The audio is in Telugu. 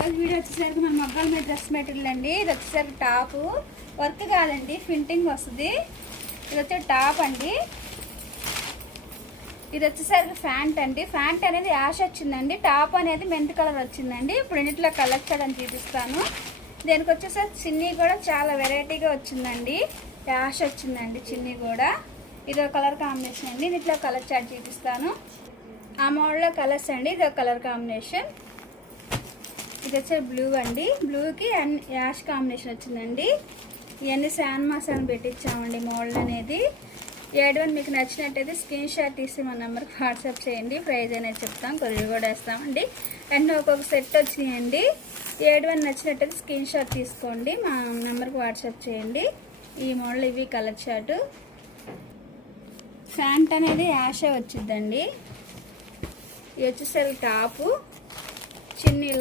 ఈరోజు వీడియో వచ్చేసరికి మన మొగ్గల మీద డ్రెస్ మెటీరియల్ అండి. ఇది వచ్చేసరికి టాప్ వర్క్ కాదండి, ఫింటింగ్ వస్తుంది. ఇది వచ్చే టాప్ అండి. ఇది వచ్చేసరికి ఫ్యాంట్ అండి. ఫ్యాంట్ అనేది యాష్ వచ్చిందండి, టాప్ అనేది మెంట్ కలర్ వచ్చిందండి. ఇప్పుడు ఇంట్లో కలర్ చేయడం చూపిస్తాను. దీనికి వచ్చేసరికి చిన్నీ కూడా చాలా వెరైటీగా వచ్చిందండి, యాష్ వచ్చిందండి చిన్నీ కూడా. ఇదో కలర్ కాంబినేషన్ అండి. ఇంట్లో కలర్ చార్ట్ చూపిస్తాను. ఆ మోడల్లో కలర్స్ అండి. ఇదో కలర్ కాంబినేషన్. ఇది వచ్చేసి బ్లూ అండి, బ్లూకి యాష్ కాంబినేషన్ వచ్చిందండి. ఇవన్నీ శాన్ మసాన్ పెట్టించామండి మోడల్ అనేది. ఏడువన్ మీకు నచ్చినట్టయితే స్క్రీన్ షాట్ తీసి మా నెంబర్కి వాట్సాప్ చేయండి. ప్రైజ్ అనేది చెప్తాం, కొరియర్ కూడా వేస్తామండి. అండ్ ఒక్కొక్క సెట్ వచ్చినాయండి. ఏడువన్ నచ్చినట్టయితే స్క్రీన్ షాట్ తీసుకోండి, మా నెంబర్కి వాట్సాప్ చేయండి. ఈ మోడల్ ఇవి కలర్ చార్ట్. ఫ్యాంట్ అనేది యాషే వచ్చిందండి. ఇది వచ్చేసరికి టాపు చిన్నీలో